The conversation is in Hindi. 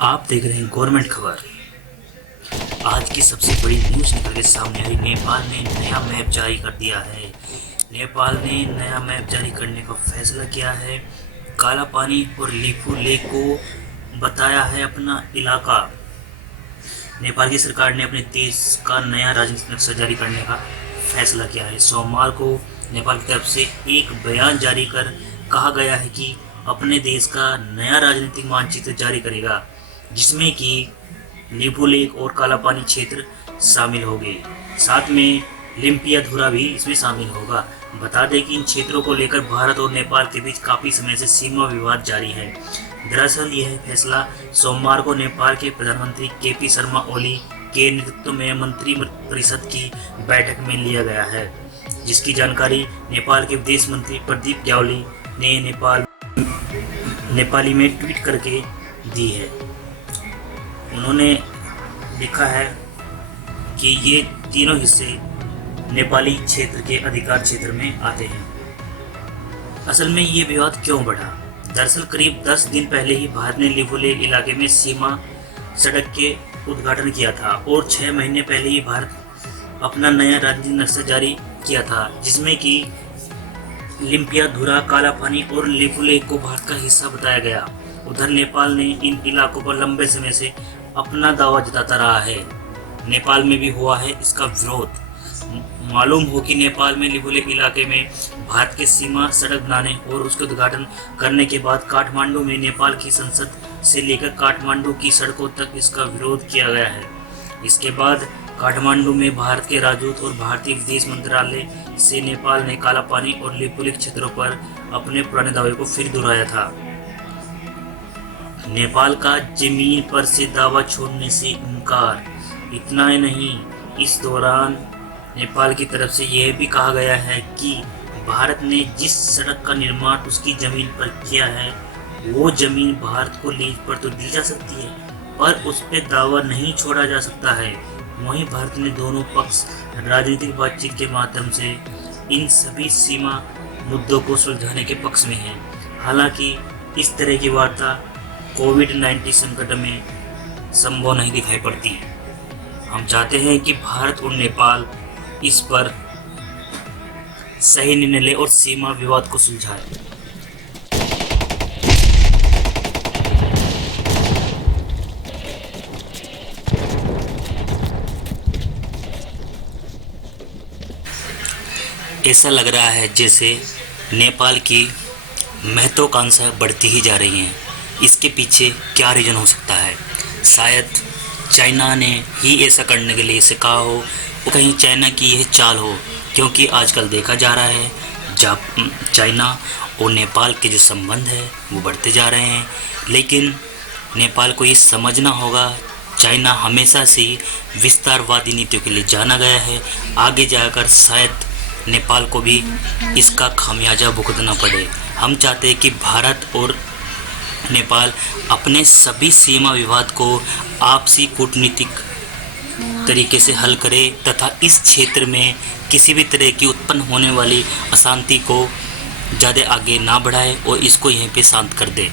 आप देख रहे हैं गवर्नमेंट खबर। आज की सबसे बड़ी न्यूज निकल के सामने आई। नेपाल ने नया मैप जारी कर दिया है। नेपाल ने नया मैप जारी करने का फैसला किया है। काला पानी और लिपू लेक को बताया है अपना इलाका। नेपाल की सरकार ने अपने देश का नया राजनीतिक नक्शा जारी करने का फैसला किया है। सोमवार को नेपाल की तरफ से एक बयान जारी कर कहा गया है कि अपने देश का नया राजनीतिक मानचित्र जारी करेगा, जिसमें कि लिपू लेक और काला पानी क्षेत्र शामिल होंगे। साथ में लिम्पियाधुरा भी इसमें शामिल होगा। बता दें कि इन क्षेत्रों को लेकर भारत और नेपाल के बीच काफ़ी समय से सीमा विवाद जारी है। दरअसल यह फैसला सोमवार को नेपाल के प्रधानमंत्री केपी शर्मा ओली के नेतृत्व में मंत्रिपरिषद की बैठक में लिया गया है, जिसकी जानकारी नेपाल के विदेश मंत्री प्रदीप ग्यावाली ने नेपाली में ट्वीट करके दी है। उन्होंने लिखा है कि ये तीनों हिस्से नेपाली क्षेत्र के अधिकार क्षेत्र में आते हैं। असल में ये विवाद क्यों बढ़ा? दरअसल करीब 10 दिन पहले ही भारत ने लिपू लेक इलाके में सीमा सड़क के उद्घाटन किया था और 6 महीने पहले ही भारत अपना नया राजनीतिक नक्शा जारी किया था, जिसमें कि लिम्पियाधुरा, काला पानी और लिपू लेक को भारत का हिस्सा बताया गया। उधर नेपाल ने इन इलाकों पर लंबे समय से अपना दावा जताता रहा है। नेपाल में भी हुआ है इसका विरोध। मालूम हो कि नेपाल में लिपू लेक इलाके में भारत के सीमा सड़क बनाने और उसके उद्घाटन करने के बाद काठमांडू में नेपाल की संसद से लेकर काठमांडू की सड़कों तक इसका विरोध किया गया है। इसके बाद काठमांडू में भारत के राजदूत और भारतीय विदेश मंत्रालय से नेपाल ने काला पानी और लिपू लेक क्षेत्रों पर अपने पुराने दावे को फिर दोहराया था। नेपाल का जमीन पर से दावा छोड़ने से इनकार। इतना ही नहीं, इस दौरान नेपाल की तरफ से यह भी कहा गया है कि भारत ने जिस सड़क का निर्माण उसकी जमीन पर किया है, वो जमीन भारत को लीज पर तो दी जा सकती है, पर उस पर दावा नहीं छोड़ा जा सकता है। वहीं भारत ने दोनों पक्ष राजनीतिक बातचीत के माध्यम से इन सभी सीमा मुद्दों को सुलझाने के पक्ष में है। हालांकि इस तरह की वार्ता कोविड-19 संकट में संभव नहीं दिखाई पड़ती। हम चाहते हैं कि भारत और नेपाल इस पर सही निर्णय ले और सीमा विवाद को सुलझाए। ऐसा लग रहा है जैसे नेपाल की महत्वाकांक्षा बढ़ती ही जा रही है। इसके पीछे क्या रीज़न हो सकता है? शायद चाइना ने ही ऐसा करने के लिए इसे कहा हो, कहीं चाइना की यह चाल हो, क्योंकि आजकल देखा जा रहा है जब चाइना और नेपाल के जो संबंध है वो बढ़ते जा रहे हैं। लेकिन नेपाल को ये समझना होगा, चाइना हमेशा से ही विस्तारवादी नीतियों के लिए जाना गया है। आगे जाकर शायद नेपाल को भी इसका खामियाजा भुगतना पड़े। हम चाहते हैं कि भारत और नेपाल अपने सभी सीमा विवाद को आपसी कूटनीतिक तरीके से हल करे तथा इस क्षेत्र में किसी भी तरह की उत्पन्न होने वाली अशांति को ज़्यादा आगे ना बढ़ाए और इसको यहीं पे शांत कर दे।